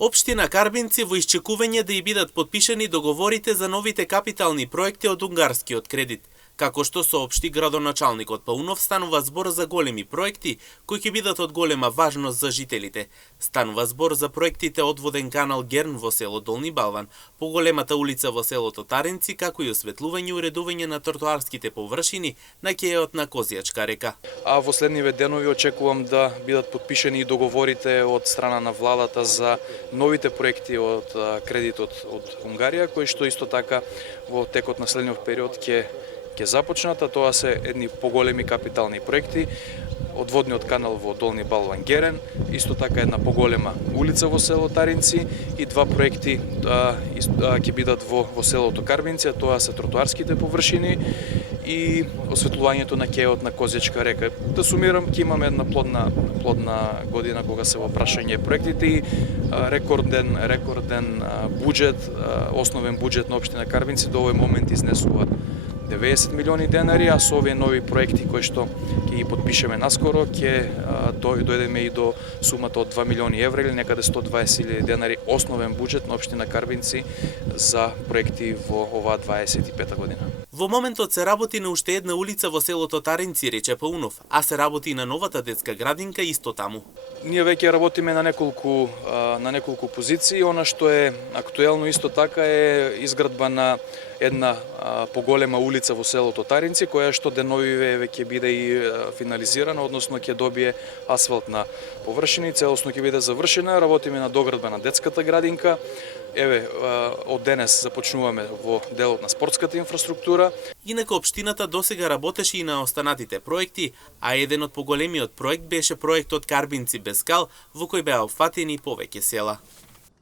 Општина Карбинци во исчекување да и бидат подпишани договорите за новите капитални проекти од унгарскиот кредит. Како што соопшти градоначалникот Паунов, станува збор за големи проекти кои ќе бидат од голема важност за жителите. Станува збор за проектите одводен канал Герн во село Долни Балван, поголемата улица во селото Таринци, како и осветлување и уредување на тротоарските површини на кејот на Козијачка река. А во следниве денови очекувам да бидат подпишани и договорите од страна на владата за новите проекти од кредитот од Унгарија, кои што исто така во текот на следниот период ќе започната. Тоа се едни поголеми капитални проекти, одводниот канал во Долни Балван Герен, исто така една поголема улица во село Таринци и два проекти ќе бидат во селото Карбинци, а тоа се тротоарските површини и осветлувањето на кејот на Козијачка река. Да сумирам, ќе имаме една плодна година кога се во прашање проектите и рекорден буџет, основен буџет на општина Карбинци до овој момент изнесува 90 милиони денари, а со овие нови проекти кои што ќе ги подпишеме наскоро, ќе дојдеме и до сумата од 2 милиони евра или некаде 120.000 денари основен буџет на општина Карбинци за проекти во оваа 25-та година. Во моментот се работи на уште една улица во селото Таринци, рече Паунов, а се работи и на новата детска градинка исто таму. Ние веќе работиме на неколку позиции. Она што е актуелно исто така е изградба на една поголема улица во селото Таринци, која што деновиве веќе биде и финализирана, односно ќе добие асфалтна површина, целосно ќе биде завршена. Работиме на доградба на детската градинка. Еве, од денес започнуваме во делот на спортската инфраструктура. Инаку општината досега работеше и на останатите проекти, а еден од поголемиот проект беше проектот Карбинци без кал, во кој беа опфатени повеќе села.